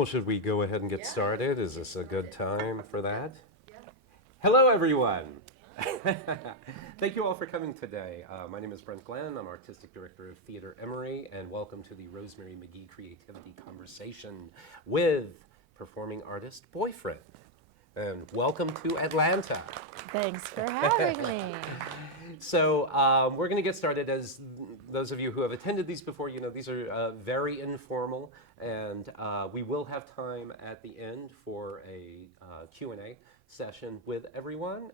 Well, should we go ahead and get started? Is this a good time for that? Yeah. Hello, everyone. Thank you all for coming today. My name is Brent Glenn. I'm Artistic Director of Theater Emory, and welcome to the Rosemary McGee Creativity Conversation with performing artist Boyfriend. And welcome to Atlanta. Thanks for having me. So we're going to get started. As those of you who have attended these before, you know these are very informal, and we will have time at the end for a Q&A session with everyone.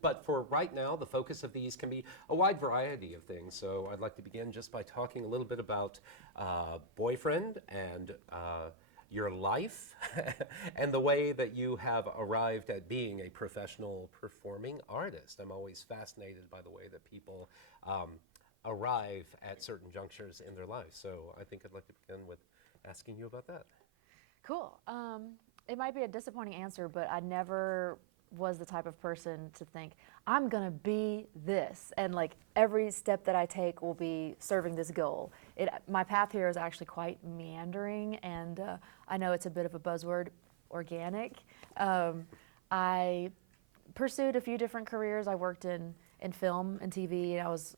But for right now, the focus of these can be a wide variety of things. So I'd like to begin just by talking a little bit about Boyfriend and your life and the way that you have arrived at being a professional performing artist. I'm always fascinated by the way that people arrive at certain junctures in their life. So I think I'd like to begin with asking you about that. Cool. It might be a disappointing answer, but I never was the type of person to think, I'm going to be this. And like every step that I take will be serving this goal. My path here is actually quite meandering, and I know it's a bit of a buzzword, organic. I pursued a few different careers. I worked in film and TV, and I was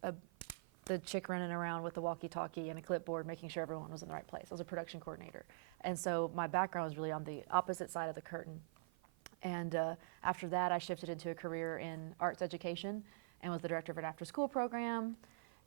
the chick running around with the walkie-talkie and a clipboard making sure everyone was in the right place. I was a production coordinator. And so my background was really on the opposite side of the curtain. And after that, I shifted into a career in arts education and was the director of an after-school program.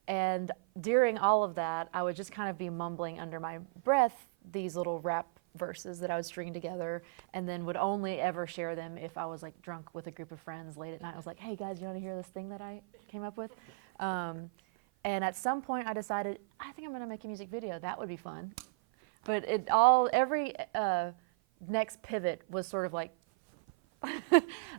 And during all of that, I would just kind of be mumbling under my breath these little rap verses that I would string together, and then would only ever share them if I was like drunk with a group of friends late at night. I was like, hey guys, you want to hear this thing that I came up with? And at some point I decided, I think I'm going to make a music video. That would be fun. But every next pivot was sort of like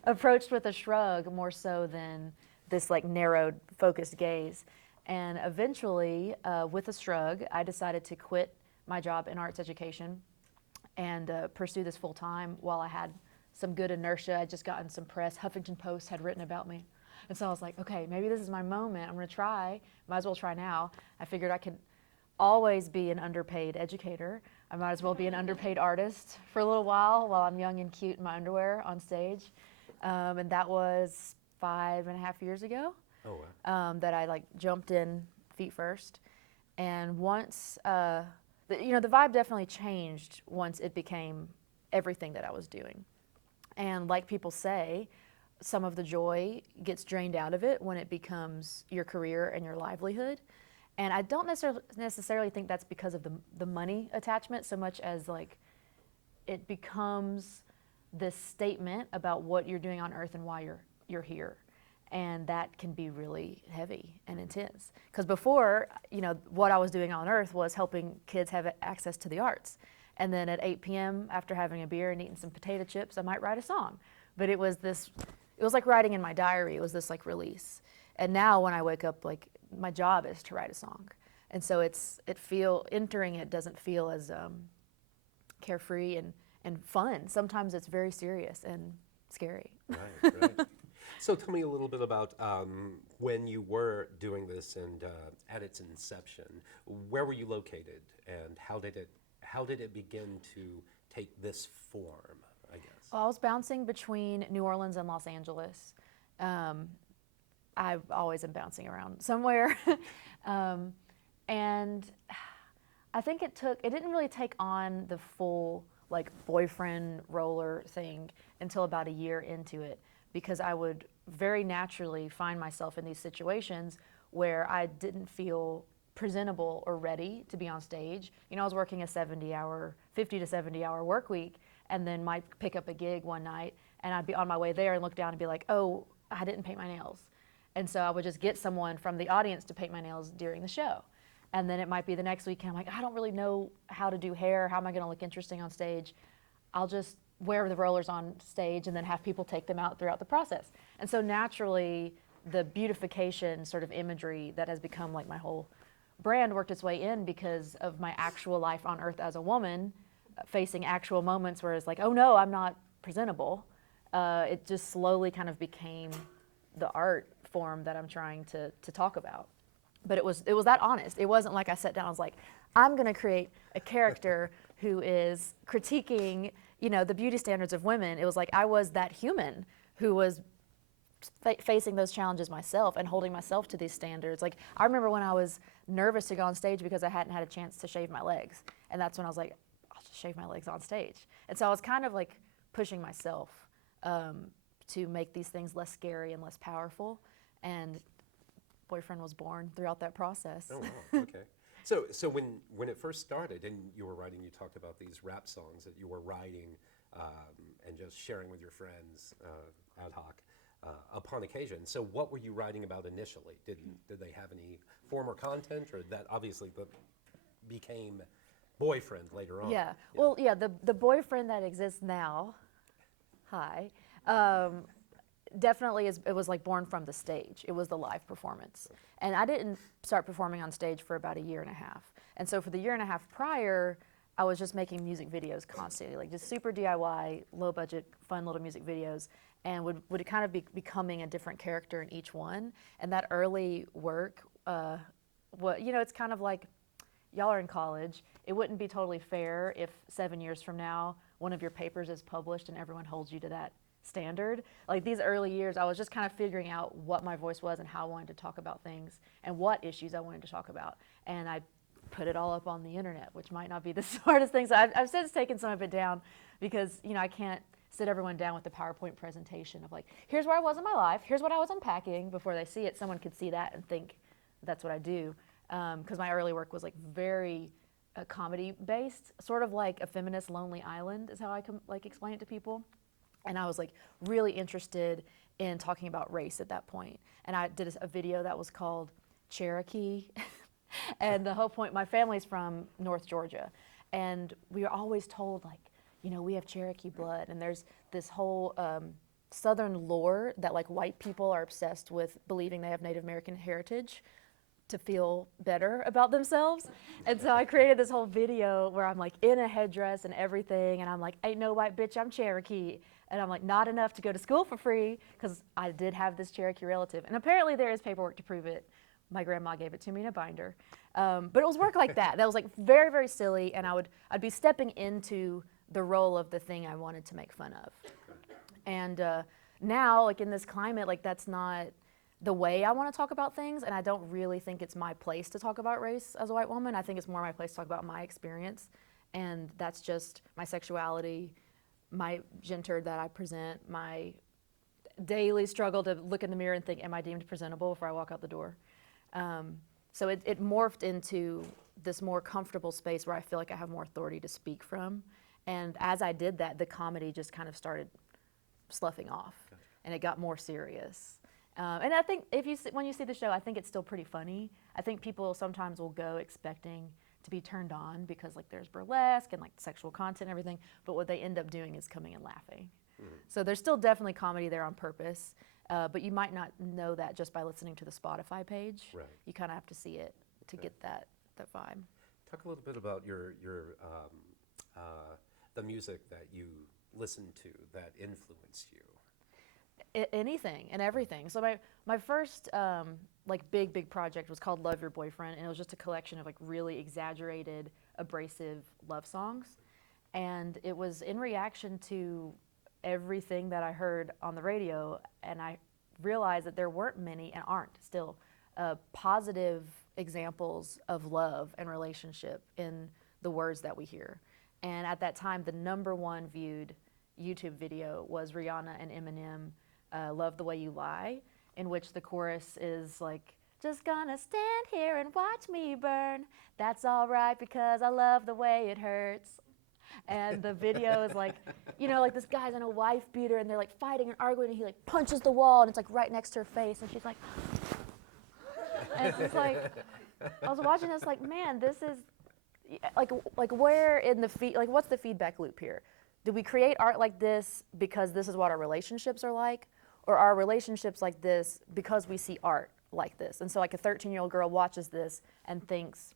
approached with a shrug more so than this like narrowed, focused gaze. And eventually, with a shrug, I decided to quit my job in arts education and pursue this full time while I had some good inertia. I'd just gotten some press. Huffington Post had written about me. And so I was like, okay, maybe this is my moment. I'm going to try. Might as well try now. I figured I could always be an underpaid educator. I might as well be an underpaid artist for a little while I'm young and cute in my underwear on stage. And that was 5.5 years ago. Oh, wow. That I like jumped in feet first. And once, the vibe definitely changed once it became everything that I was doing. And like people say, some of the joy gets drained out of it when it becomes your career and your livelihood. And I don't necessarily think that's because of the money attachment so much as like it becomes this statement about what you're doing on earth and why you're here. And that can be really heavy and intense. Because before, what I was doing on earth was helping kids have access to the arts. And then at 8 p.m. after having a beer and eating some potato chips, I might write a song. But it was like writing in my diary. It was this like release. And now when I wake up, like my job is to write a song. And so entering it doesn't feel as carefree and fun. Sometimes it's very serious and scary. Right. So tell me a little bit about when you were doing this and at its inception. Where were you located, and how did it begin to take this form, I guess? Well, I was bouncing between New Orleans and Los Angeles. I've always been bouncing around somewhere. And I think it didn't really take on the full like boyfriend roller thing until about a year into it, because I would very naturally find myself in these situations where I didn't feel presentable or ready to be on stage. I was working a 50 to 70 hour work week, and then might pick up a gig one night, and I'd be on my way there and look down and be like, oh, I didn't paint my nails. And so I would just get someone from the audience to paint my nails during the show. And then it might be the next week, and I'm like, I don't really know how to do hair. How am I going to look interesting on stage? I'll just wear the rollers on stage and then have people take them out throughout the process. And so naturally, the beautification sort of imagery that has become like my whole brand worked its way in because of my actual life on earth as a woman, facing actual moments where it's like, oh no, I'm not presentable. It just slowly kind of became the art form that I'm trying to talk about. But it was that honest. It wasn't like I sat down and was like, I'm going to create a character who is critiquing, you know, the beauty standards of women. It was like I was that human who was facing those challenges myself and holding myself to these standards. Like I remember when I was nervous to go on stage because I hadn't had a chance to shave my legs, and that's when I was like, I'll just shave my legs on stage. And so I was kind of like pushing myself to make these things less scary and less powerful. And Boyfriend was born throughout that process. Oh, wow, okay. So when it first started and you were writing, you talked about these rap songs that you were writing and just sharing with your friends ad hoc upon occasion. So what were you writing about initially? Did they have any form or content, or that obviously became Boyfriend later on? Yeah. Well, yeah, the Boyfriend that exists now, hi, definitely it was like born from the stage. It was the live performance. And I didn't start performing on stage for about a year and a half. And so for the year and a half prior, I was just making music videos constantly, like just super DIY, low budget, fun little music videos, and would kind of be becoming a different character in each one. And that early work, you know, it's kind of like, y'all are in college. It wouldn't be totally fair if 7 years from now, one of your papers is published and everyone holds you to that standard. Like these early years, I was just kind of figuring out what my voice was and how I wanted to talk about things and what issues I wanted to talk about. And I put it all up on the internet, which might not be the smartest thing. So I've since taken some of it down because, you know, I can't sit everyone down with the PowerPoint presentation of like, here's where I was in my life, here's what I was unpacking. Before they see it, someone could see that and think that's what I do. Because my early work was like very comedy based, sort of like a feminist Lonely Island is how I like explain it to people. And I was like really interested in talking about race at that point. And I did a video that was called Cherokee. And the whole point, my family's from North Georgia. And we are always told like, you know, we have Cherokee blood. And there's this whole Southern lore that like white people are obsessed with believing they have Native American heritage to feel better about themselves. And so I created this whole video where I'm like in a headdress and everything, and I'm like, ain't no white bitch, I'm Cherokee. And I'm like, not enough to go to school for free, because I did have this Cherokee relative. And apparently there is paperwork to prove it. My grandma gave it to me in a binder. But it was work like that. That was like very, very silly, and I'd be stepping into the role of the thing I wanted to make fun of. And now, like in this climate, like that's not the way I want to talk about things, and I don't really think it's my place to talk about race as a white woman. I think it's more my place to talk about my experience, and that's just my sexuality, my gender that I present, my daily struggle to look in the mirror and think, am I deemed presentable before I walk out the door? So it morphed into this more comfortable space where I feel like I have more authority to speak from, and as I did that, the comedy just kind of started sloughing off, and it got more serious. And I think when you see the show, I think it's still pretty funny. I think people sometimes will go expecting to be turned on because like there's burlesque and like sexual content and everything, but what they end up doing is coming and laughing. Mm-hmm. So there's still definitely comedy there on purpose, but you might not know that just by listening to the Spotify page. Right. You kind of have to see it to get that vibe. Talk a little bit about the music that you listened to that influenced you. Anything and everything. So my first like big project was called Love Your Boyfriend, and it was just a collection of like really exaggerated, abrasive love songs. And it was in reaction to everything that I heard on the radio, and I realized that there weren't many, and aren't still, positive examples of love and relationship in the words that we hear. And at that time, the #1 viewed YouTube video was Rihanna and Eminem, Love the Way You Lie, in which the chorus is like, just gonna stand here and watch me burn. That's all right because I love the way it hurts. And the video is like, you know, like this guy's in a wife beater and they're like fighting and arguing, and he like punches the wall and it's like right next to her face, and she's like, and it's like, I was watching this like, man, this is like where in the like what's the feedback loop here? Do we create art like this because this is what our relationships are like? Or are relationships like this because we see art like this? And so like a 13-year-old girl watches this and thinks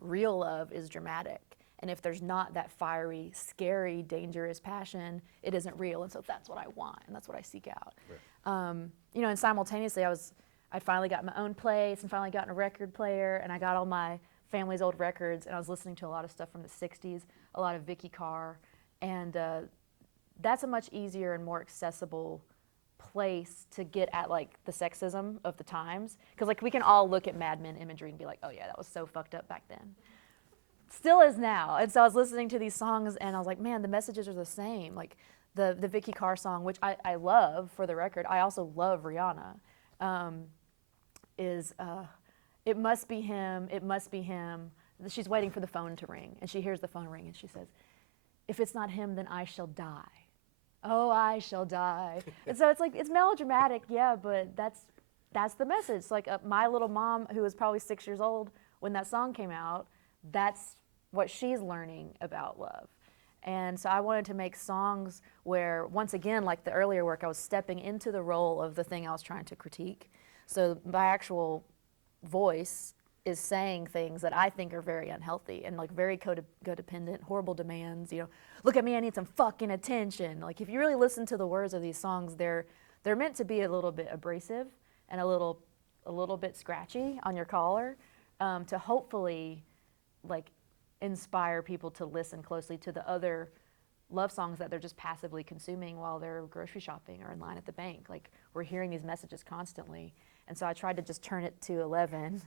real love is dramatic. And if there's not that fiery, scary, dangerous passion, it isn't real. And so that's what I want, and that's what I seek out. Right. You know, and simultaneously I finally got my own place and finally got a record player, and I got all my family's old records, and I was listening to a lot of stuff from the 60s, a lot of Vicky Carr, and that's a much easier and more accessible place to get at like the sexism of the times, because like we can all look at Mad Men imagery and be like, oh yeah, that was so fucked up back then. Still is now. And so I was listening to these songs and I was like, man, the messages are the same. Like the Vicky Carr song, which I love, for the record, I also love Rihanna, is it must be him, it must be him. She's waiting for the phone to ring and she hears the phone ring and she says, if it's not him, then I shall die. Oh, I shall die. And so it's like, it's melodramatic, yeah, but that's the message. Like my little mom, who was probably 6 years old when that song came out, that's what she's learning about love. And so I wanted to make songs where, once again, like the earlier work, I was stepping into the role of the thing I was trying to critique. So my actual voice is saying things that I think are very unhealthy and like very codependent, horrible demands. You know, look at me, I need some fucking attention. Like if you really listen to the words of these songs, they're meant to be a little bit abrasive and a little bit scratchy on your collar, to hopefully like inspire people to listen closely to the other love songs that they're just passively consuming while they're grocery shopping or in line at the bank. Like we're hearing these messages constantly. And so I tried to just turn it to 11,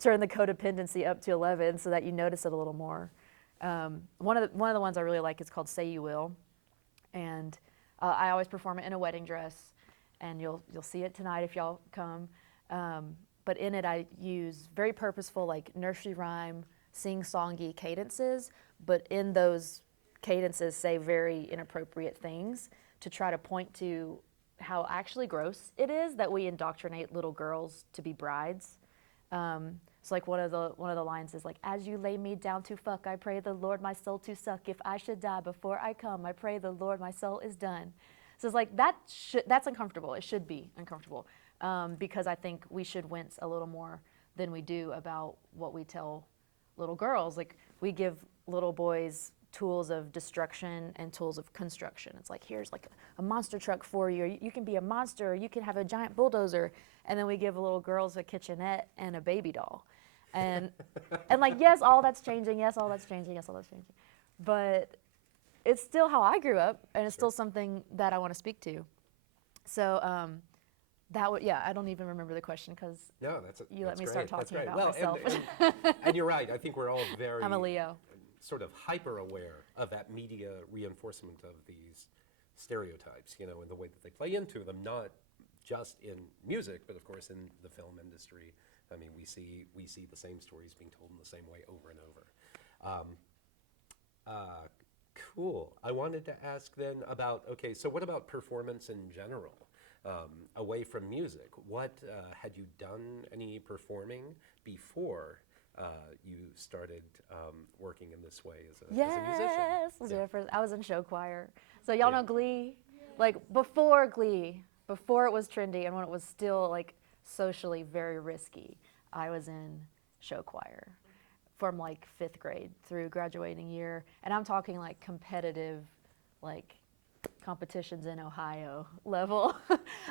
turn the codependency up to 11 so that you notice it a little more. One of the ones I really like is called Say You Will. And I always perform it in a wedding dress. And you'll see it tonight if y'all come. But in it I use very purposeful like nursery rhyme, sing-songy cadences. But in those cadences say very inappropriate things to try to point to how actually gross it is that we indoctrinate little girls to be brides. So like one of the lines is like, as you lay me down to fuck, I pray the Lord my soul to suck. If I should die before I come, I pray the Lord my soul is done. So it's like that's uncomfortable. It should be uncomfortable, because I think we should wince a little more than we do about what we tell little girls. Like we give little boys tools of destruction and tools of construction. It's like, here's like a monster truck for you, or you can be a monster, or you can have a giant bulldozer. And then we give little girls a kitchenette and a baby doll. And like, yes, all that's changing, yes, all that's changing, yes, all that's changing. But it's still how I grew up, and it's still something that I want to speak to. So I don't even remember the question because you let me start talking about myself. And you're right, I think we're all very I'm a Leo. Sort of hyper aware of that media reinforcement of these stereotypes, you know, and the way that they play into them, not just in music, but of course in the film industry. I mean, we see the same stories being told in the same way over and over. Cool. I wanted to ask then about, okay, so what about performance in general? Away from music, what had you done any performing before you started working in this way as a musician? Yes, I was in show choir. So y'all know Glee? Like before Glee, before it was trendy and when it was still like socially very risky, I was in show choir from like 5th grade through graduating year. And I'm talking like competitive, like competitions in Ohio level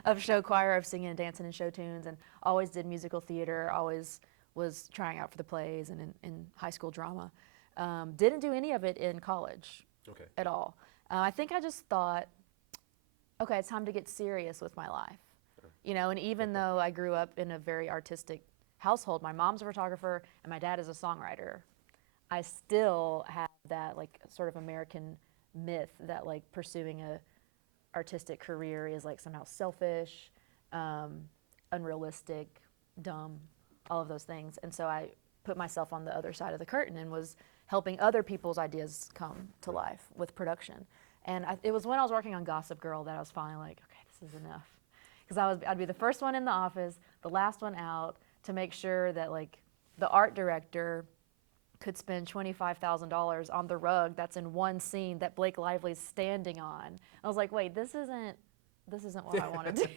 of show choir, of singing and dancing and show tunes, and always did musical theater, always was trying out for the plays and in high school drama. Didn't do any of it in college at all. I think I just thought, okay, it's time to get serious with my life. You know, and even though I grew up in a very artistic household, my mom's a photographer and my dad is a songwriter, I still have that like sort of American myth that like pursuing a artistic career is like somehow selfish, unrealistic, dumb, all of those things. And so I put myself on the other side of the curtain and was helping other people's ideas come to life with production. And it was when I was working on Gossip Girl that I was finally like, okay, this is enough. Because I'd be the first one in the office, the last one out, to make sure that like the art director could spend $25,000 on the rug that's in one scene that Blake Lively's standing on. I was like, wait, this isn't what I want to do.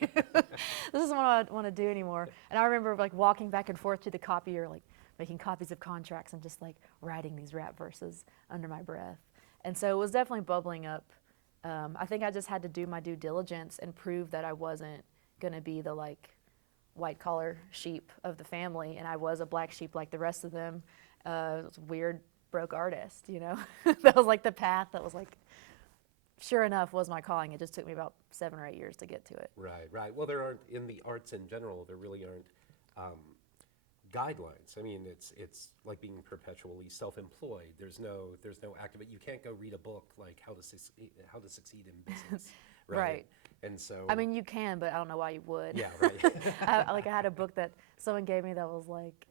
This isn't what I want to do anymore. And I remember like walking back and forth to the copier, like making copies of contracts and just like writing these rap verses under my breath. And so it was definitely bubbling up. I think I just had to do my due diligence and prove that I wasn't going to be the like white collar sheep of the family, and I was a black sheep like the rest of them. Was a weird broke artist, you know. That was like the path that was like, sure enough, was my calling. It just took me about 7 or 8 years to get to it. Right, right. Well, there aren't, in the arts in general, there really aren't guidelines. I mean, it's like being perpetually self-employed. There's no active. You can't go read a book like how to succeed in business. Right. Right. And so. I mean, you can, but I don't know why you would. Yeah. Right. I had a book that someone gave me that was like,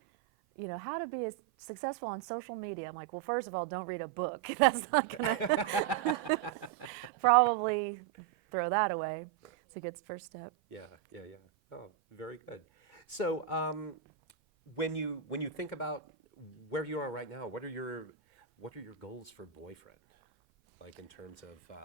you know, how to be successful on social media. I'm like, well, first of all, don't read a book. That's not gonna probably throw that away. It's a good first step. Yeah. Yeah. Yeah. Oh, very good. So, when you think about where you are right now, what are your goals for Boyfriend? Like in terms of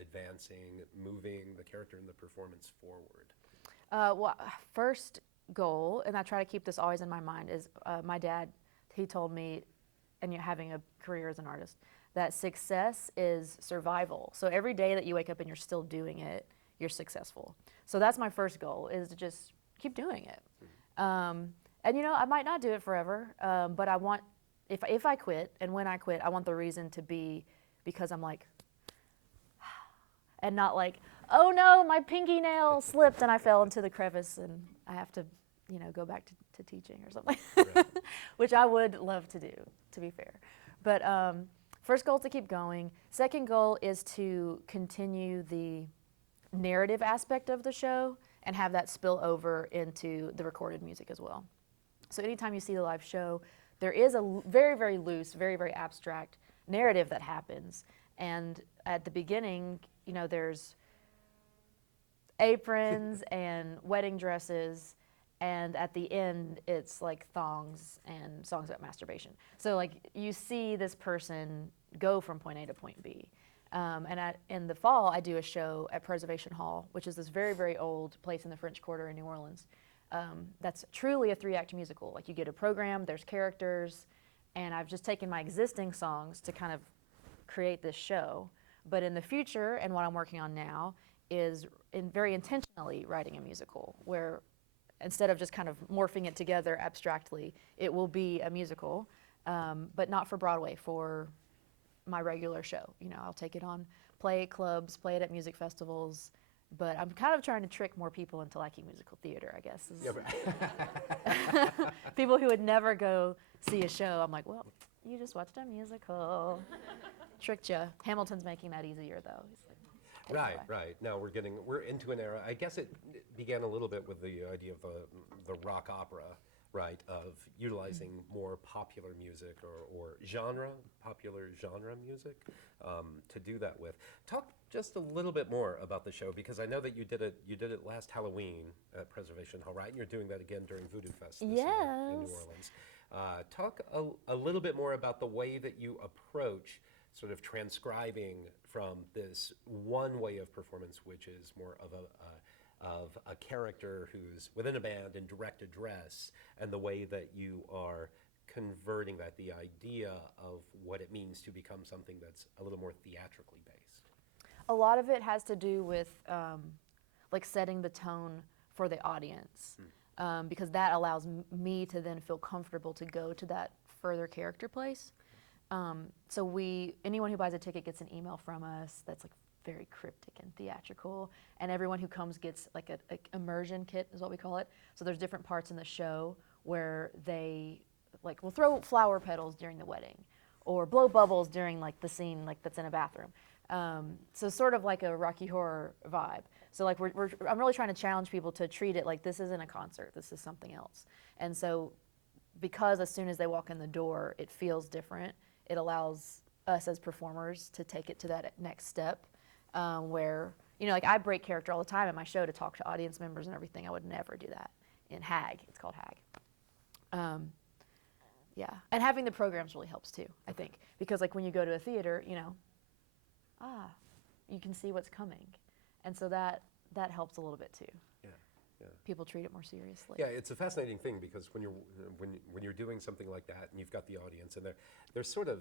advancing, moving the character and the performance forward? Well, first goal, and I try to keep this always in my mind, is my dad, he told me, and you're having a career as an artist, that success is survival. So every day that you wake up and you're still doing it, you're successful. So that's my first goal, is to just keep doing it. And you know, I might not do it forever, but I want, if I quit, and when I quit, I want the reason to be because I'm like, and not like, oh no, my pinky nail slipped and I fell into the crevice and I have to, you know, go back to teaching or something, Right. which I would love to do, to be fair. But first goal is to keep going. Second goal is to continue the narrative aspect of the show and have that spill over into the recorded music as well. So anytime you see the live show, there is a very, very loose, very, very abstract narrative that happens. And at the beginning, you know, there's aprons and wedding dresses, and at the end, it's like thongs and songs about masturbation. So like you see this person go from point A to point B. In the fall, I do a show at Preservation Hall, which is this very, very old place in the French Quarter in New Orleans. That's truly a 3-act musical. Like you get a program, there's characters, and I've just taken my existing songs to kind of create this show. But in the future, and what I'm working on now, is very intentionally writing a musical, where instead of just kind of morphing it together abstractly, it will be a musical, but not for Broadway, for my regular show. You know, I'll take it on play at clubs, play it at music festivals, but I'm kind of trying to trick more people into liking musical theater, I guess. Yeah, People who would never go see a show, I'm like, well, you just watched a musical. Tricked you. Hamilton's making that easier, though. He's like, right, right. Now we're into an era. I guess it began a little bit with the idea of the rock opera, right? Of utilizing more popular music or popular genre music, to do that with. Talk just a little bit more about the show, because I know that you did it last Halloween at Preservation Hall, right? And you're doing that again during Voodoo Fest this year in New Orleans. Talk a little bit more about the way that you approach sort of transcribing from this one way of performance, which is more of a character who's within a band in direct address, and the way that you are converting that, the idea of what it means to become something that's a little more theatrically based. a lot of it has to do with like setting the tone for the audience, because that allows me to then feel comfortable to go to that further character place. So anyone who buys a ticket gets an email from us that's like very cryptic and theatrical, and everyone who comes gets like a immersion kit is what we call it. So there's different parts in the show where they like will throw flower petals during the wedding, or blow bubbles during like the scene like that's in a bathroom. So sort of like a Rocky Horror vibe. So like I'm really trying to challenge people to treat it like this isn't a concert, this is something else. And so because as soon as they walk in the door, it feels different, it allows us as performers to take it to that next step, where, you know, like I break character all the time in my show to talk to audience members and everything. I would never do that in HAG. It's called HAG. Yeah, and having the programs really helps too, I think, because like when you go to a theater, you know, you can see what's coming, and so that helps a little bit too. Yeah, yeah. People treat it more seriously. Yeah, it's a fascinating thing, because when you're doing something like that and you've got the audience and they're sort of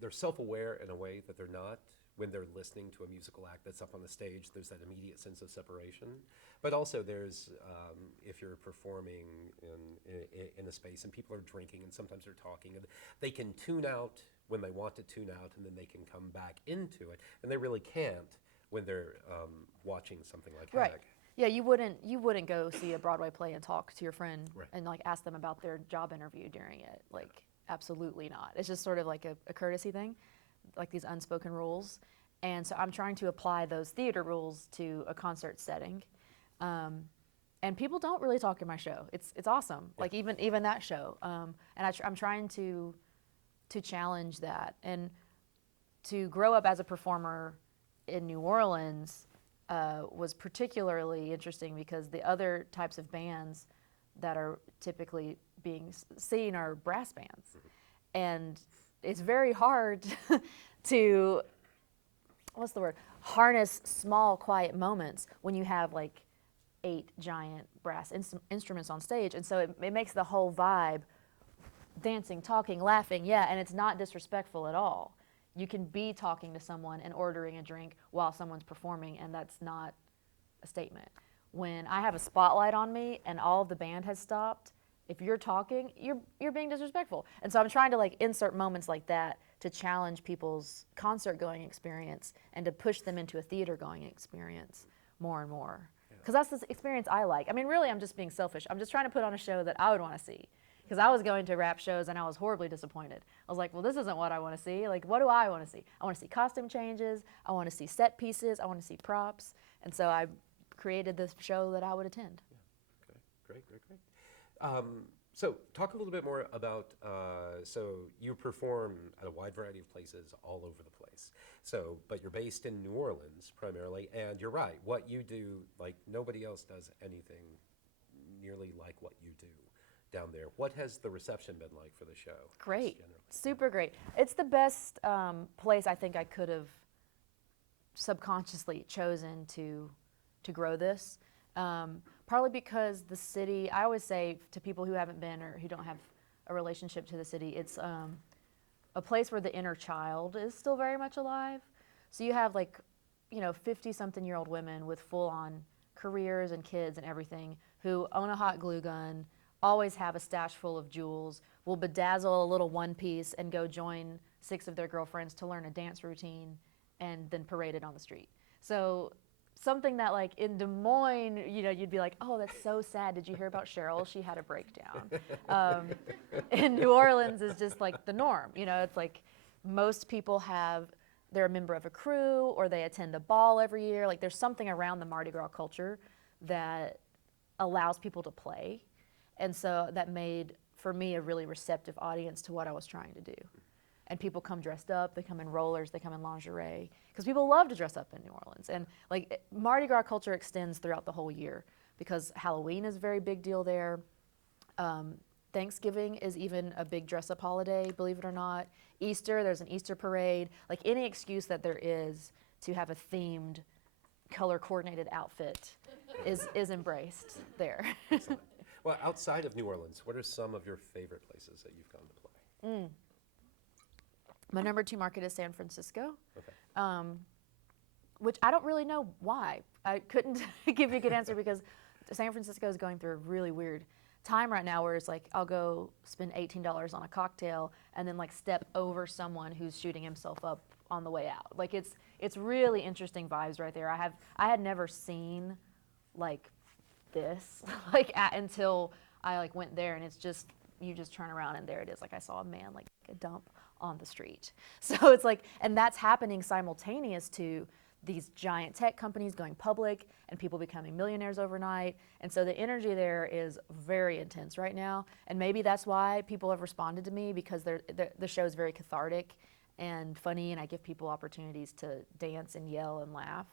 they're self-aware in a way that they're not when they're listening to a musical act that's up on the stage, there's that immediate sense of separation. But also there's, if you're performing in a space and people are drinking and sometimes they're talking, and they can tune out when they want to tune out, and then they can come back into it, and they really can't when they're watching something like Right. Hag. Yeah, you wouldn't go see a Broadway play and talk to your friend Right. and like ask them about their job interview during it. Like, absolutely not. It's just sort of like a courtesy thing, like these unspoken rules. And so I'm trying to apply those theater rules to a concert setting. And people don't really talk in my show. It's awesome. Yeah. Like even that show. And I'm trying to challenge that, and to grow up as a performer in New Orleans was particularly interesting because the other types of bands that are typically being seen are brass bands. And it's very hard to, what's the word, harness small, quiet moments when you have like 8 giant brass instruments on stage. And so it makes the whole vibe dancing, talking, laughing, yeah, and it's not disrespectful at all. You can be talking to someone and ordering a drink while someone's performing, and that's not a statement. When I have a spotlight on me and all of the band has stopped, if you're talking, you're being disrespectful. And so I'm trying to like insert moments like that to challenge people's concert-going experience and to push them into a theater-going experience more and more. Because that's the experience I like. I mean, really, I'm just being selfish. I'm just trying to put on a show that I would want to see. Because I was going to rap shows and I was horribly disappointed. I was like, well, this isn't what I want to see. Like, what do I want to see? I want to see costume changes. I want to see set pieces. I want to see props. And so I created this show that I would attend. Yeah. Okay. Great. So talk a little bit more about, so you perform at a wide variety of places all over the place. So, but you're based in New Orleans primarily, and you're right, what you do, like nobody else does anything nearly like what you do down there. What has the reception been like for the show? Great, Generally? super great. It's the best place I think I could have subconsciously chosen to grow this. Partly because the city, I always say to people who haven't been or who don't have a relationship to the city, it's a place where the inner child is still very much alive. So you have like, 50-something-year-old women with full-on careers and kids and everything who own a hot glue gun, always have a stash full of jewels, will bedazzle a little one piece and go join 6 of their girlfriends to learn a dance routine and then parade it on the street. So something that like in Des Moines, you'd be like, oh, that's so sad. Did you hear about Cheryl? She had a breakdown. In New Orleans is just like the norm. It's like most people they're a member of a crew or they attend a ball every year. Like there's something around the Mardi Gras culture that allows people to play. And so that made, for me, a really receptive audience to what I was trying to do. And people come dressed up, they come in rollers, they come in lingerie, because people love to dress up in New Orleans. And like Mardi Gras culture extends throughout the whole year because Halloween is a very big deal there. Thanksgiving is even a big dress-up holiday, believe it or not. Easter, there's an Easter parade. Like any excuse that there is to have a themed, color-coordinated outfit is embraced there. Excellent. Well, outside of New Orleans, what are some of your favorite places that you've gone to play? My number 2 market is San Francisco, Okay. which I don't really know why. I couldn't give you a good answer because San Francisco is going through a really weird time right now where it's like I'll go spend $18 on a cocktail and then like step over someone who's shooting himself up on the way out. Like it's really interesting vibes right there. I had never seen like this until I like went there, and it's just you just turn around and there it is. Like I saw a man like a dump on the street. So it's like, and that's happening simultaneous to these giant tech companies going public and people becoming millionaires overnight. And so the energy there is very intense right now. And maybe that's why people have responded to me, because the show is very cathartic and funny, and I give people opportunities to dance and yell and laugh.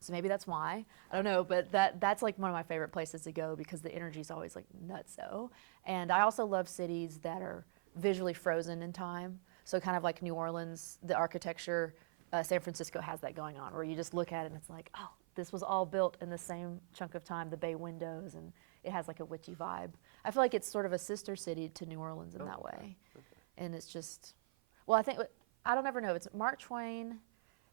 So maybe that's why. I don't know, but that's like one of my favorite places to go because the energy is always like nutso. And I also love cities that are visually frozen in time. So kind of like New Orleans, the architecture, San Francisco has that going on, where you just look at it and it's like, oh, this was all built in the same chunk of time, the bay windows, and it has like a witchy vibe. I feel like it's sort of a sister city to New Orleans in that way. Okay. And it's just, well, I think I don't ever know. It's Mark Twain.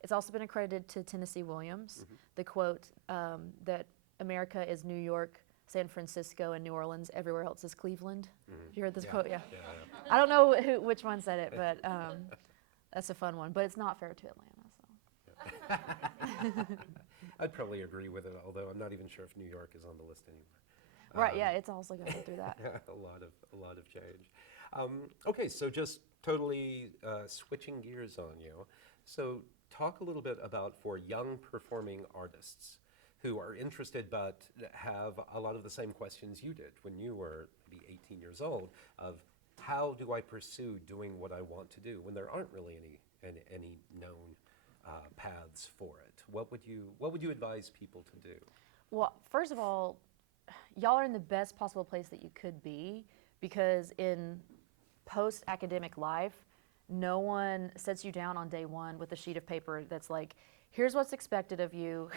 It's also been accredited to Tennessee Williams. The quote that America is New York, San Francisco, and New Orleans. Everywhere else is Cleveland. Have you heard this quote? Yeah. I don't know which one said it, but that's a fun one. But it's not fair to Atlanta. So. I'd probably agree with it, although I'm not even sure if New York is on the list anymore. Right, yeah, it's also going through that. a lot of change. Okay, so just totally switching gears on you. So talk a little bit about for young performing artists who are interested but have a lot of the same questions you did when you were maybe 18 years old of how do I pursue doing what I want to do when there aren't really any known paths for it. What would you advise people to do? Well, first of all, y'all are in the best possible place that you could be, because in post-academic life, no one sets you down on day one with a sheet of paper that's like, here's what's expected of you,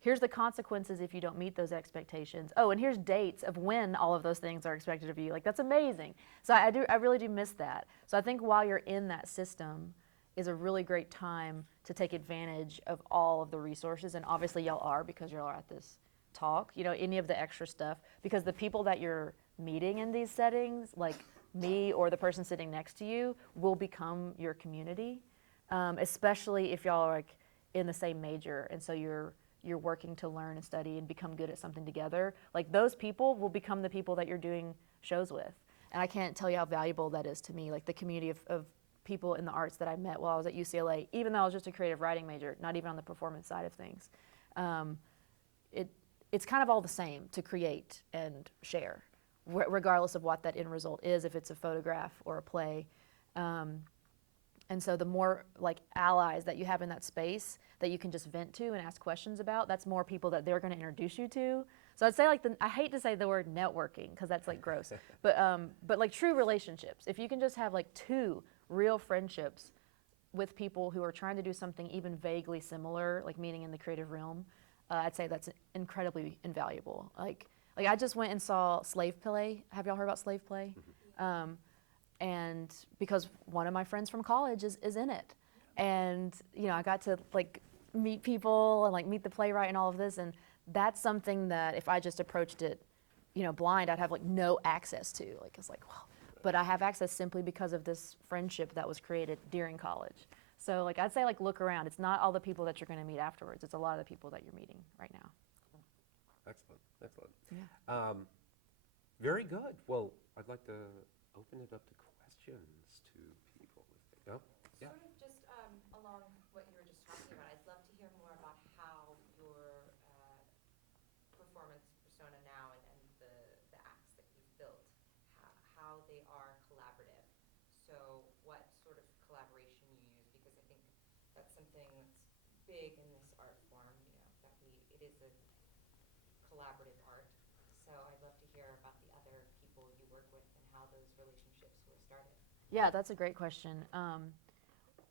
here's the consequences if you don't meet those expectations. Oh, and here's dates of when all of those things are expected of you. Like, that's amazing. So I really do miss that. So I think while you're in that system is a really great time to take advantage of all of the resources, and obviously y'all are, because y'all are at this talk, you know, any of the extra stuff, because the people that you're meeting in these settings, like me or the person sitting next to you, will become your community, especially if y'all are like in the same major, and so you're working to learn and study and become good at something together. Like, those people will become the people that you're doing shows with, and I can't tell you how valuable that is to me, like the community of people in the arts that I met while I was at UCLA, even though I was just a creative writing major, not even on the performance side of things. It's kind of all the same to create and share, regardless of what that end result is, if it's a photograph or a play. And so the more like allies that you have in that space that you can just vent to and ask questions about, that's more people that they're going to introduce you to. So I'd say, like, I hate to say the word networking because that's like gross, but like true relationships. If you can just have like 2 real friendships with people who are trying to do something even vaguely similar, like meeting in the creative realm, I'd say that's incredibly invaluable. Like I just went and saw Slave Play. Have y'all heard about Slave Play? And because one of my friends from college is in it, and you know, I got to like meet people and like meet the playwright and all of this, and that's something that if I just approached it, you know, blind, I'd have like no access to. Like, it's like, wow. But I have access simply because of this friendship that was created during college. So like, I'd say, like, look around. It's not all the people that you're going to meet afterwards. It's a lot of the people that you're meeting right now. Excellent, excellent. Yeah. Very good. Well, I'd like to open it up to questions to people. No? Yeah. Sort of just along what you were just talking about, I'd love to hear more about how your performance persona now and the acts that you've built, how they are collaborative. So what sort of collaboration you use, because I think that's something that's big in this art form, you know, that it is a collaborative art. So I'd love to hear about the other people you work with and how those relationships were started. Yeah, that's a great question.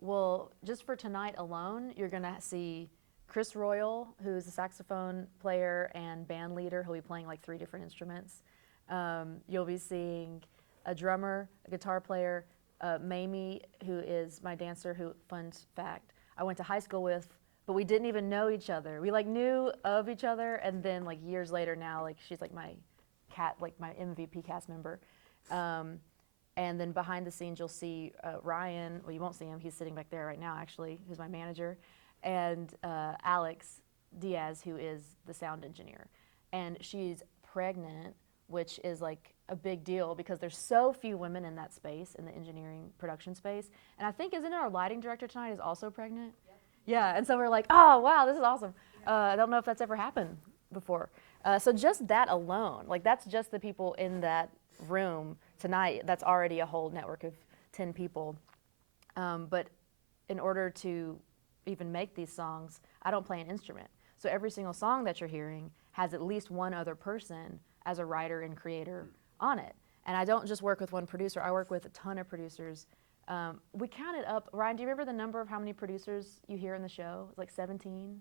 Well, just for tonight alone, you're going to see Chris Royal, who's a saxophone player and band leader. He'll be playing like 3 different instruments. You'll be seeing a drummer, a guitar player, Mamie, who is my dancer, who, fun fact, I went to high school with, but we didn't even know each other. We like knew of each other, and then like years later now, like she's like my MVP cast member. And then behind the scenes, you'll see Ryan. Well, you won't see him. He's sitting back there right now, actually, who's my manager. And Alex Diaz, who is the sound engineer. And she's pregnant, which is like a big deal because there's so few women in that space, in the engineering production space. And I think, isn't our lighting director tonight is also pregnant? Yep. Yeah, and so we're like, oh, wow, this is awesome. I don't know if that's ever happened before. So just that alone, like that's just the people in that room tonight. That's already a whole network of 10 people. But in order to even make these songs, I don't play an instrument. So every single song that you're hearing has at least one other person as a writer and creator on it. And I don't just work with one producer. I work with a ton of producers. We counted up. Ryan, do you remember the number of how many producers you hear in the show? It's like 17? I think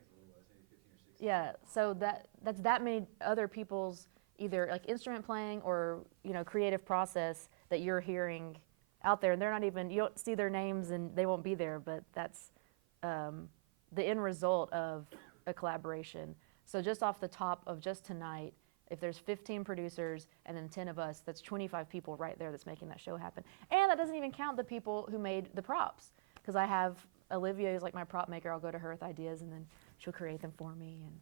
it's a little less, maybe 15 or 16. Yeah, so that's that many other people's either like instrument playing or, you know, creative process that you're hearing out there, and they're not even, you don't see their names and they won't be there, but that's the end result of a collaboration. So just off the top of just tonight, if there's 15 producers and then 10 of us, that's 25 people right there that's making that show happen. And that doesn't even count the people who made the props, because I have Olivia is like my prop maker. I'll go to her with ideas and then she'll create them for me and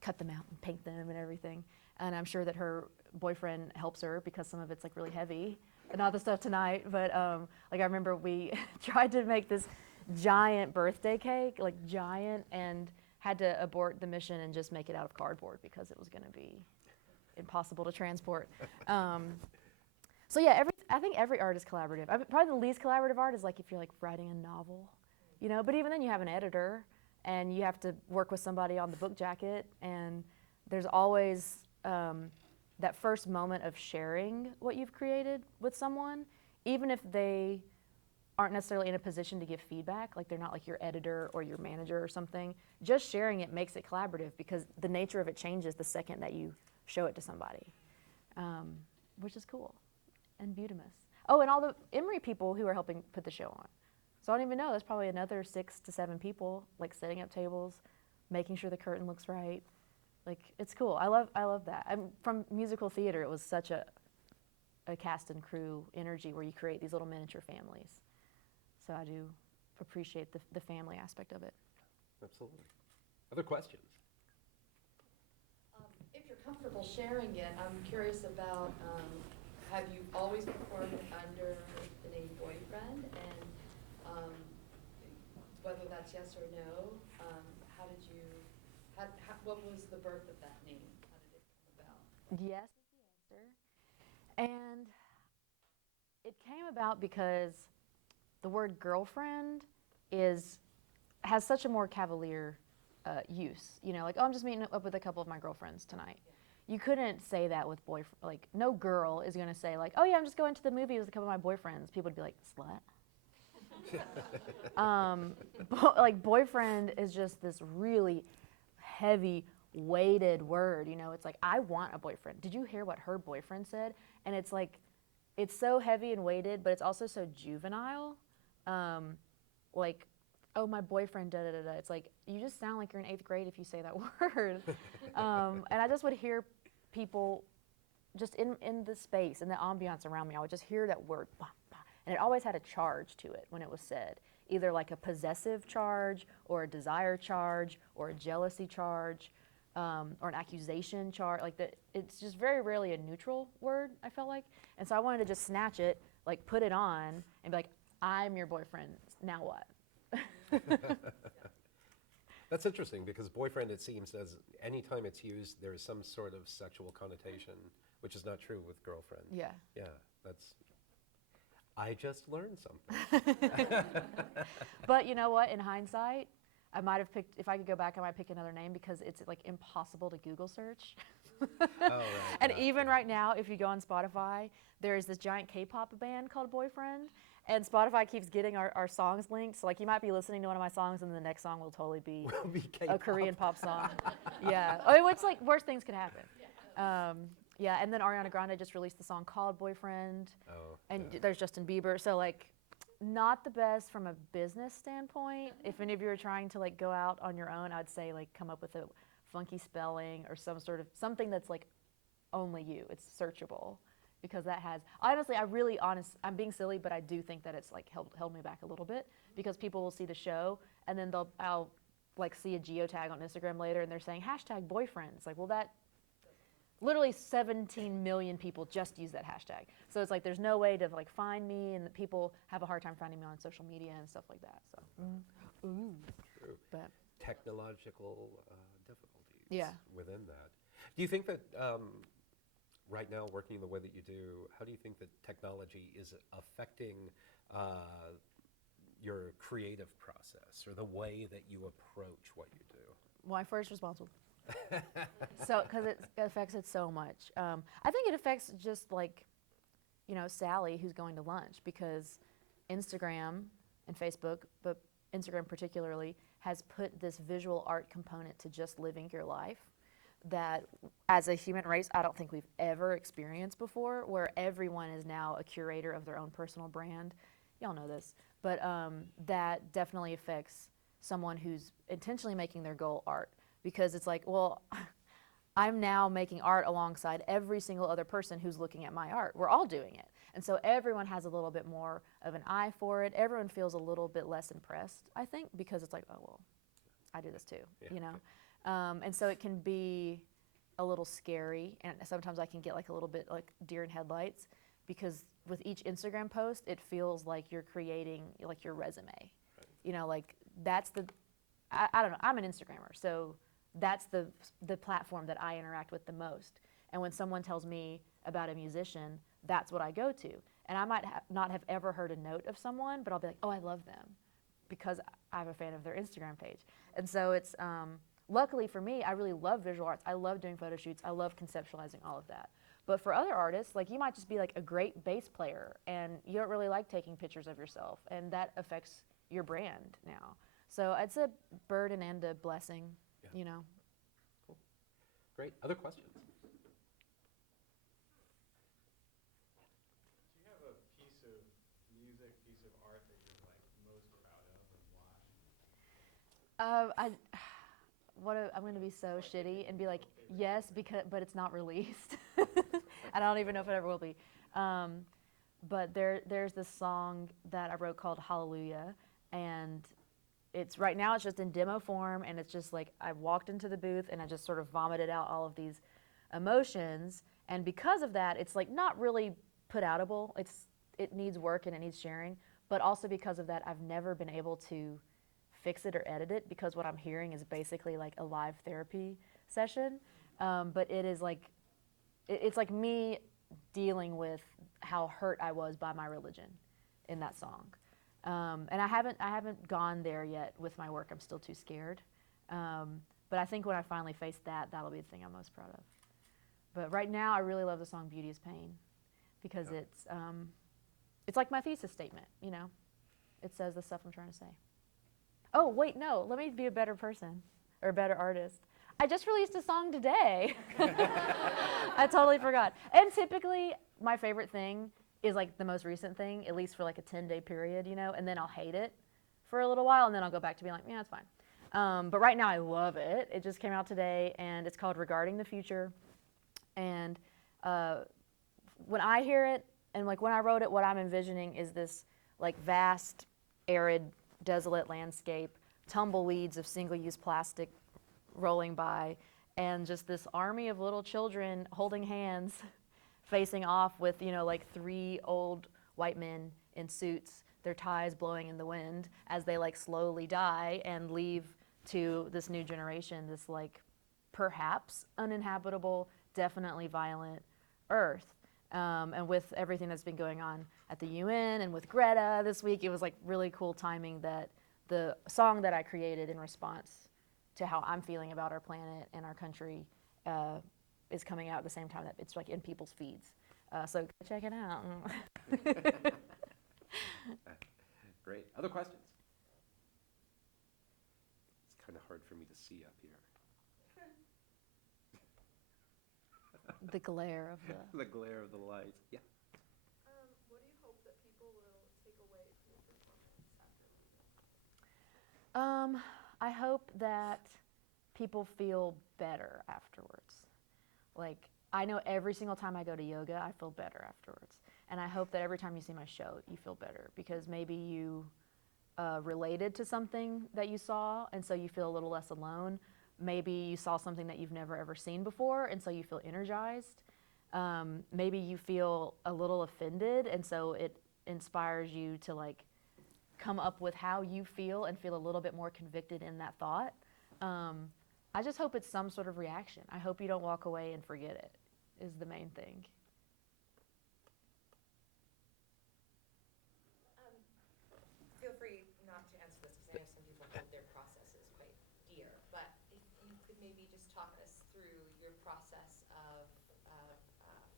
cut them out and paint them and everything. And I'm sure that her boyfriend helps her because some of it's like really heavy. Not the stuff tonight, but like I remember we tried to make this giant birthday cake, like giant, and had to abort the mission and just make it out of cardboard because it was going to be impossible to transport. So yeah, I think every art is collaborative. Probably the least collaborative art is like if you're like writing a novel, you know. But even then, you have an editor, and you have to work with somebody on the book jacket, and there's always that first moment of sharing what you've created with someone, even if they aren't necessarily in a position to give feedback, like they're not like your editor or your manager or something. Just sharing it makes it collaborative because the nature of it changes the second that you show it to somebody, which is cool and beautiful. Oh, and all the Emory people who are helping put the show on. So I don't even know, there's probably another 6 to 7 people like setting up tables, making sure the curtain looks right. Like, it's cool. I love that. From musical theater, it was such a cast and crew energy where you create these little miniature families. So I do appreciate the family aspect of it. Absolutely. Other questions? If you're comfortable sharing it, I'm curious about, have you always performed under the name Boyfriend? And whether that's yes or no, how did you, what was the birth of that name? How did it come about? Yes is the answer. And it came about because the word girlfriend has such a more cavalier use. You know, like, oh, I'm just meeting up with a couple of my girlfriends tonight. You couldn't say that with boyfriend. Like, no girl is going to say, like, oh, yeah, I'm just going to the movie with a couple of my boyfriends. People would be like, slut. Like, boyfriend is just this really heavy, weighted word. You know, it's like, I want a boyfriend. Did you hear what her boyfriend said? And it's like, it's so heavy and weighted, but it's also so juvenile. Like, oh, my boyfriend, da da da da. It's like, you just sound like you're in 8th grade if you say that word. And I just would hear people just in the space, in the ambiance around me, I would just hear that word, bah, bah, and it always had a charge to it when it was said, either like a possessive charge or a desire charge or a jealousy charge or an accusation charge. Like it's just very rarely a neutral word, I felt like. And so I wanted to just snatch it, like put it on and be like, I'm your boyfriend, now what? That's interesting because boyfriend, it seems, as any time it's used, there is some sort of sexual connotation, which is not true with girlfriend. Yeah. Yeah, I just learned something. But you know what? In hindsight, I might have picked, if I could go back, I might pick another name because it's like impossible to Google search. Oh, right, And yeah. even right now, if you go on Spotify, there's this giant K-pop band called Boyfriend, and Spotify keeps getting our songs linked. So like you might be listening to one of my songs, and then the next song will totally be Will be a K-pop. Korean pop song. Yeah. Oh, it's like worst things could happen. Yeah, and then Ariana Grande just released the song called Boyfriend, Oh, and yeah. there's Justin Bieber. So like, not the best from a business standpoint. If any of you are trying to like go out on your own, I'd say like come up with a funky spelling or some sort of something that's like only you. It's searchable because that has honestly, I'm being silly, but I do think that it's like held me back a little bit because people will see the show and then I'll like see a geotag on Instagram later and they're saying #boyfriend. It's like, well, that literally 17 million people just use that hashtag. So it's like there's no way to like find me, and people have a hard time finding me on social media and stuff like that. So, True. but Technological difficulties Yeah. within that. Do you think that right now, working the way that you do, how do you think that technology is affecting your creative process or the way that you approach what you do? my first responsible. So, because it affects it so much. I think it affects just like, you know, Sally who's going to lunch because Instagram and Facebook, but Instagram particularly, has put this visual art component to just living your life that as a human race, I don't think we've ever experienced before, where everyone is now a curator of their own personal brand. y'all know this, but that definitely affects someone who's intentionally making their goal art, because it's like, well, I'm now making art alongside every single other person who's looking at my art. We're all doing it. And so everyone has a little bit more of an eye for it. Everyone feels a little bit less impressed, I think, because it's like, oh, well, I do this too, you know? And so it can be a little scary, and sometimes I can get like a little bit like deer in headlights, because with each Instagram post, it feels like you're creating like your resume. Right. You know, like that's the, I don't know, I'm an Instagrammer, so that's the platform that I interact with the most. And when someone tells me about a musician, that's what I go to. And I might not have ever heard a note of someone, but I'll be like, oh, I love them, because I'm a fan of their Instagram page. And so it's, luckily for me, I really love visual arts. I love doing photo shoots. I love conceptualizing all of that. But for other artists, like, you might just be like a great bass player and you don't really like taking pictures of yourself, and that affects your brand now. So it's a burden and a blessing, Yeah. you know. Cool. Great. Other questions? Do you have a piece of music, piece of art that you're like most proud of and why? I'm going to be so shitty and be like, yes, but it's not released. And I don't even know if it ever will be. But there's this song that I wrote called Hallelujah, and it's right now it's just in demo form, and it's just like I walked into the booth and I just sort of vomited out all of these emotions, and because of that, it's like not really put outable. It needs work and it needs sharing, but also because of that, I've never been able to fix it or edit it, because what I'm hearing is basically like a live therapy session. But it is like, it's like me dealing with how hurt I was by my religion in that song. And I haven't gone there yet with my work. I'm still too scared. But I think when I finally face that, that'll be the thing I'm most proud of. But right now, I really love the song "Beauty Is Pain," because it's like my thesis statement. You know, it says the stuff I'm trying to say. Oh wait, no. Let me be a better person or a better artist. I just released a song today. I totally forgot. And typically, my favorite thing is like the most recent thing, at least for like a 10-day period, you know, and then I'll hate it for a little while, and then I'll go back to being like, yeah, it's fine. But right now, I love it. It just came out today, and it's called "Regarding the Future." And when I hear it, and like when I wrote it, what I'm envisioning is this like vast, arid, desolate landscape, tumbleweeds of single-use plastic rolling by, and just this army of little children holding hands facing off with, you know, like 3 old white men in suits, their ties blowing in the wind as they like slowly die and leave to this new generation this like perhaps uninhabitable, definitely violent earth. And with everything that's been going on at the UN and with Greta this week, it was like really cool timing that the song that I created in response to how I'm feeling about our planet and our country is coming out at the same time that it's like in people's feeds. So check it out. Great. Other questions? It's kind of hard for me to see up here. The glare of the... The glare of the lights. Yeah. What do you hope that people will take away from your performance after? I hope that people feel better afterwards. Like, I know every single time I go to yoga, I feel better afterwards. And I hope that every time you see my show, you feel better, because maybe you related to something that you saw, and so you feel a little less alone. Maybe you saw something that you've never ever seen before, and so you feel energized. Maybe you feel a little offended, and so it inspires you to like come up with how you feel and feel a little bit more convicted in that thought. I just hope it's some sort of reaction. I hope you don't walk away and forget it, is the main thing. Feel free not to answer this, because I know some people hold their processes quite dear, but if you could maybe just talk us through your process of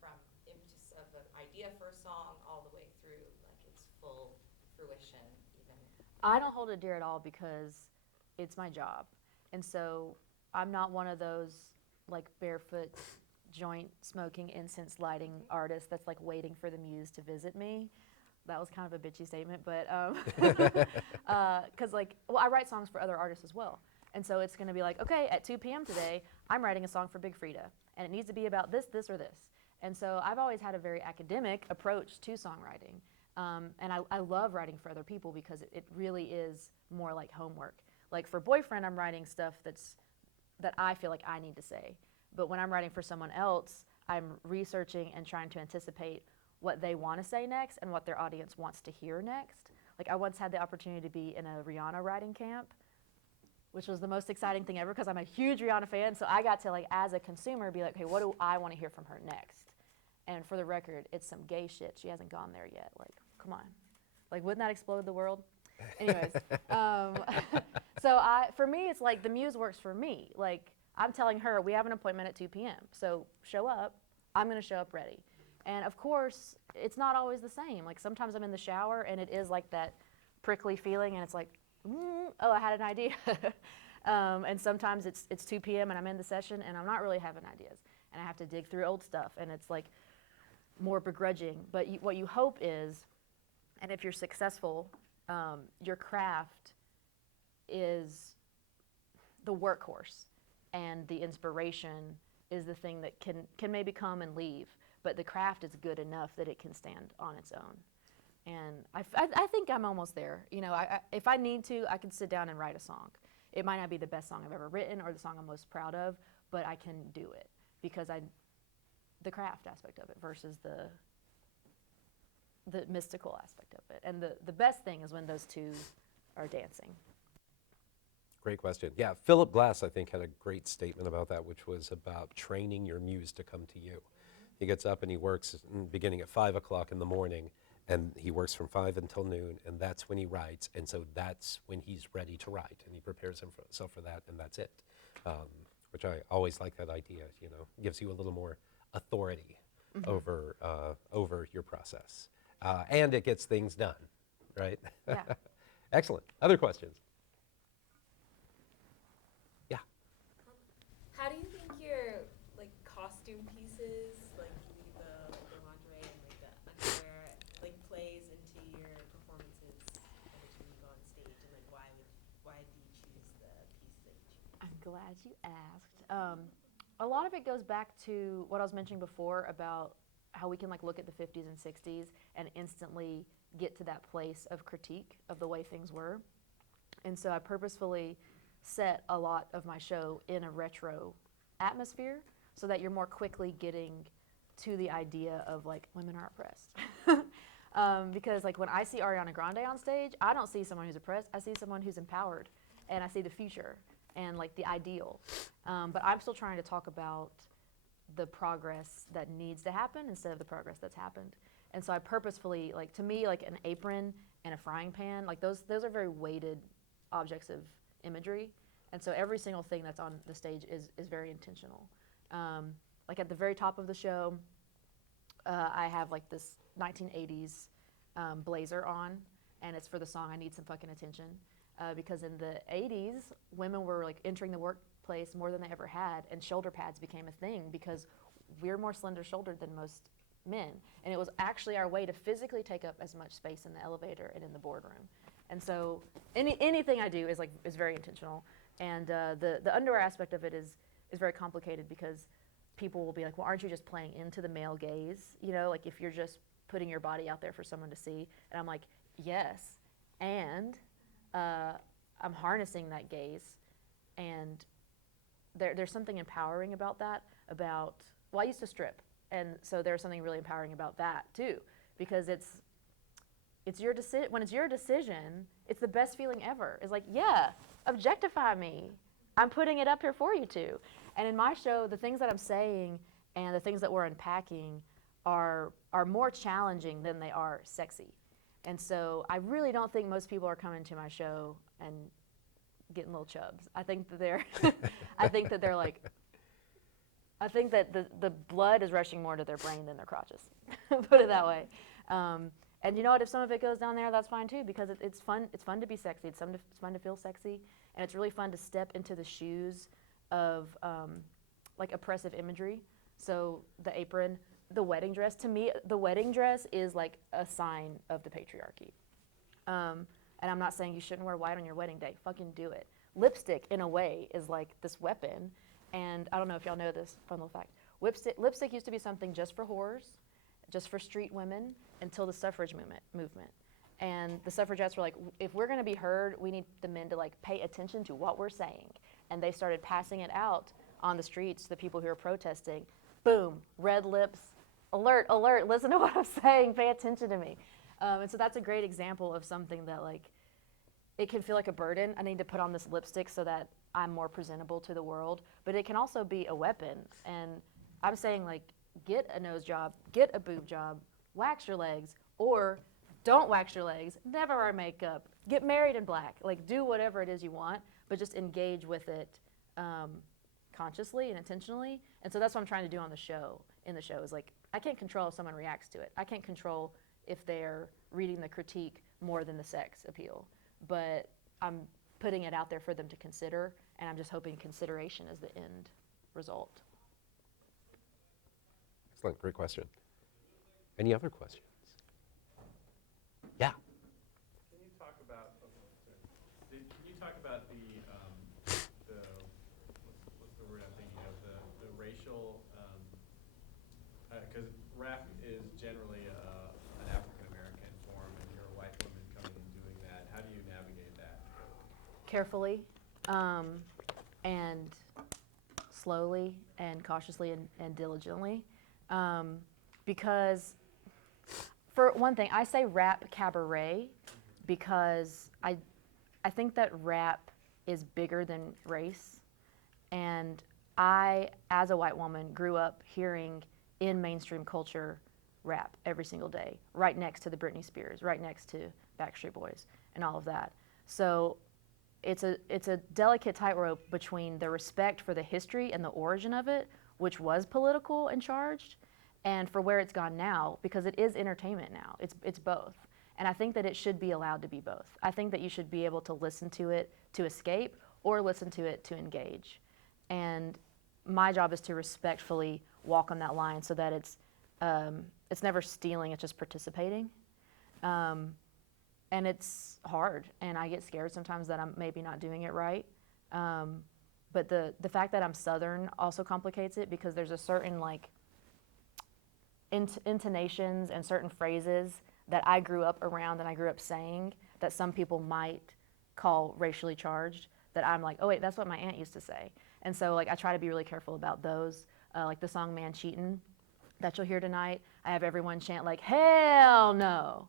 from impetus of an idea for a song all the way through like its full fruition even. I don't hold it dear at all, because it's my job. And so I'm not one of those like barefoot joint smoking incense lighting artists that's like waiting for the muse to visit me. that was kind of a bitchy statement, but because I write songs for other artists as well, and so it's going to be like, okay, at 2 p.m. today, I'm writing a song for Big Frida, and it needs to be about this, this, or this. And so I've always had a very academic approach to songwriting, and I love writing for other people because it really is more like homework. Like for Boyfriend, I'm writing stuff that I feel like I need to say, but when I'm writing for someone else, I'm researching and trying to anticipate what they want to say next and what their audience wants to hear next. Like I once had the opportunity to be in a Rihanna writing camp, which was the most exciting thing ever because I'm a huge Rihanna fan. So I got to, like, as a consumer, be like, hey, what do I want to hear from her next? And for the record, it's some gay shit. She hasn't gone there yet. Like, come on. Like, wouldn't that explode the world? Anyways, so for me, it's like the muse works for me. Like, I'm telling her, we have an appointment at 2 p.m. So show up. I'm going to show up ready. And of course, it's not always the same. Like sometimes I'm in the shower and it is like that prickly feeling and it's like, oh, I had an idea. And sometimes it's 2 p.m. and I'm in the session and I'm not really having ideas. And I have to dig through old stuff and it's like more begrudging. But what you hope is, and if you're successful, your craft is the workhorse and the inspiration is the thing that can maybe come and leave. But the craft is good enough that it can stand on its own. And I think I'm almost there. You know, if I need to, I can sit down and write a song. It might not be the best song I've ever written or the song I'm most proud of, but I can do it because the craft aspect of it versus the mystical aspect of it. And the best thing is when those two are dancing. Great question. Yeah, Philip Glass, I think, had a great statement about that, which was about training your muse to come to you. He gets up and he works beginning at 5 o'clock in the morning, and he works from 5 until noon, and that's when he writes, and so that's when he's ready to write, and he prepares himself for that, and that's it. Which I always like that idea, you know, gives you a little more authority over your process. And it gets things done, right? Yeah. Excellent. Other questions? Yeah. How do you think your like costume pieces, like the lingerie and like the underwear, like plays into your performances every time you go on stage, and like why do you choose the piece that you choose? I'm glad you asked. A lot of it goes back to what I was mentioning before about how we can like look at the 50s and 60s and instantly get to that place of critique of the way things were. And so I purposefully set a lot of my show in a retro atmosphere so that you're more quickly getting to the idea of like women are oppressed. Because like when I see Ariana Grande on stage, I don't see someone who's oppressed, I see someone who's empowered and I see the future and like the ideal. But I'm still trying to talk about the progress that needs to happen instead of the progress that's happened. And so I purposefully, like to me, like an apron and a frying pan, like those are very weighted objects of imagery. And so every single thing that's on the stage is very intentional. Like at the very top of the show, I have like this 1980s blazer on, and it's for the song I Need Some Fucking Attention. Because in the 80s, women were like entering the workplace more than they ever had, and shoulder pads became a thing because we're more slender-shouldered than most men. And it was actually our way to physically take up as much space in the elevator and in the boardroom. And so anything I do is very intentional. And the underwear aspect of it is very complicated because people will be like, well, aren't you just playing into the male gaze? You know, like if you're just putting your body out there for someone to see. And I'm like, yes, and I'm harnessing that gaze, and there's something empowering about that. Well, I used to strip, and so there's something really empowering about that too, because it's your decision. When it's your decision, it's the best feeling ever. It's like, yeah, objectify me. I'm putting it up here for you to. And in my show, the things that I'm saying and the things that we're unpacking are more challenging than they are sexy. And so I really don't think most people are coming to my show and getting little chubs. I think that they're I think that the blood is rushing more to their brain than their crotches. Put it that way. And you know what? If some of it goes down there, that's fine too, because it's fun. It's fun to be sexy. It's fun to feel sexy, and it's really fun to step into the shoes of like oppressive imagery. So the apron, the wedding dress, to me, the wedding dress is like a sign of the patriarchy. And I'm not saying you shouldn't wear white on your wedding day. Fucking do it. Lipstick, in a way, is like this weapon. And I don't know if y'all know this fun little fact. Lipstick used to be something just for whores, just for street women, until the suffrage movement. And the suffragettes were like, if we're going to be heard, we need the men to like pay attention to what we're saying. And they started passing it out on the streets to the people who were protesting. Boom, red lips, alert, alert, listen to what I'm saying, pay attention to me. And so that's a great example of something that like, it can feel like a burden. I need to put on this lipstick so that I'm more presentable to the world. But it can also be a weapon. And I'm saying like, get a nose job, get a boob job, wax your legs, or don't wax your legs, never wear makeup, get married in black. Like, do whatever it is you want, but just engage with it consciously and intentionally. And so that's what I'm trying to do on the show, in the show, is like, I can't control if someone reacts to it. I can't control if they're reading the critique more than the sex appeal. But I'm putting it out there for them to consider, and I'm just hoping consideration is the end result. Excellent, great question. Any other questions? Yeah. Can you talk about, can you talk about the what's the word I'm thinking of, the racial, because rap is generally an African-American form, and you're a white woman coming and doing that. How do you navigate that? Carefully, and slowly, and cautiously, and diligently. Because, for one thing, I say rap cabaret because I think that rap is bigger than race. And I, as a white woman, grew up hearing in mainstream culture rap every single day, right next to the Britney Spears, right next to Backstreet Boys, and all of that. So it's a delicate tightrope between the respect for the history and the origin of it, which was political and charged, and for where it's gone now, because it is entertainment now. It's both. And I think that it should be allowed to be both. I think that you should be able to listen to it to escape or listen to it to engage. And my job is to respectfully walk on that line so that it's never stealing, it's just participating. And it's hard, and I get scared sometimes that I'm maybe not doing it right. But the fact that I'm Southern also complicates it, because there's a certain like intonations and certain phrases that I grew up around and I grew up saying that some people might call racially charged, that I'm like, oh wait, that's what my aunt used to say. And so like I try to be really careful about those. Like the song Man Cheatin' that you'll hear tonight, I have everyone chant like, hell no.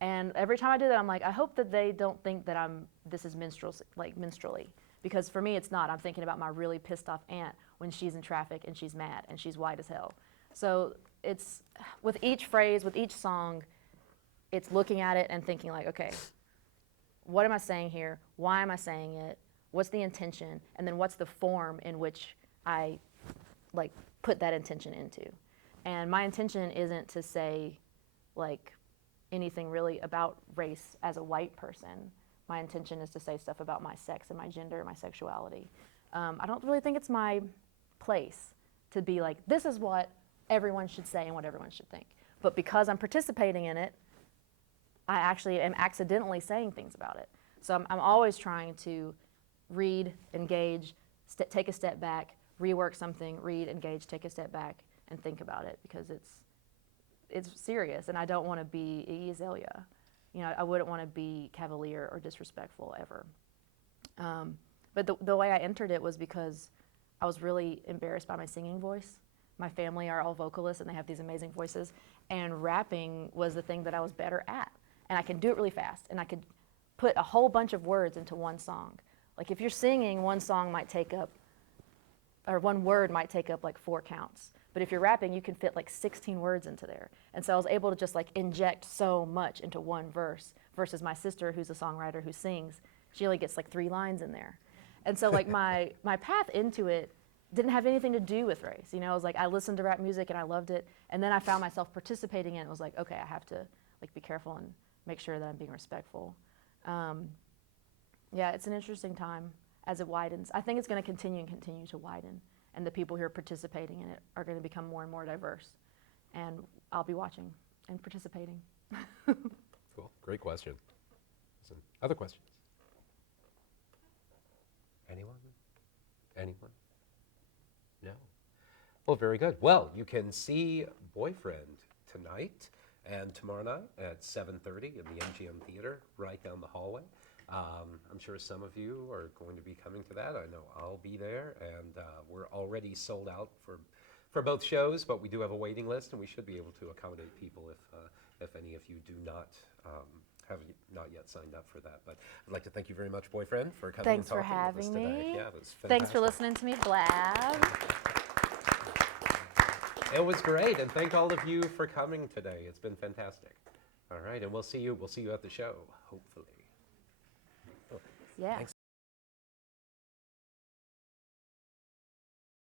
And every time I do that, I'm like, I hope that they don't think that this is minstrelly. Because for me, it's not. I'm thinking about my really pissed off aunt when she's in traffic and she's mad and she's white as hell. So it's, with each phrase, with each song, it's looking at it and thinking like, okay, what am I saying here? Why am I saying it? What's the intention? And then what's the form in which I like put that intention into? And my intention isn't to say like anything really about race as a white person. My intention is to say stuff about my sex and my gender and my sexuality. I don't really think it's my place to be like, this is what everyone should say and what everyone should think. But because I'm participating in it, I actually am accidentally saying things about it. So I'm always trying to read, engage, take a step back, rework something, read, engage, take a step back, and think about it, because it's serious, and I don't want to be Iggy Azalea. You know, I wouldn't want to be cavalier or disrespectful ever. But the way I entered it was because I was really embarrassed by my singing voice. My family are all vocalists, and they have these amazing voices, and rapping was the thing that I was better at. And I could do it really fast, and I could put a whole bunch of words into one song. Like if you're singing, one song might take up, or one word might take up like 4 counts. But if you're rapping, you can fit like 16 words into there. And so I was able to just like inject so much into one verse, versus my sister, who's a songwriter who sings, she only gets like 3 lines in there. And so like my path into it didn't have anything to do with race. You know, I was like, I listened to rap music and I loved it. And then I found myself participating in it. It was like, okay, I have to like be careful and make sure that I'm being respectful. Yeah, it's an interesting time as it widens. I think it's going to continue to widen, and the people who are participating in it are going to become more and more diverse. and I'll be watching and participating. Cool. Great question. Some other questions? Anyone? Anyone? No? Well, very good. Well, you can see Boyfriend tonight and tomorrow night at 7:30 in the MGM Theater right down the hallway. I'm sure some of you are going to be coming to that. I know I'll be there, and we're already sold out for both shows, but we do have a waiting list, and we should be able to accommodate people if any of you do not have not yet signed up for that. But I'd like to thank you very much, Boyfriend, for coming Thanks and for talking with us having today. me. Yeah, it was Thanks for fantastic. listening to me blab. It was great, and thank all of you for coming today. It's been fantastic. All right, and we'll see you at the show, hopefully. Yeah. Thanks.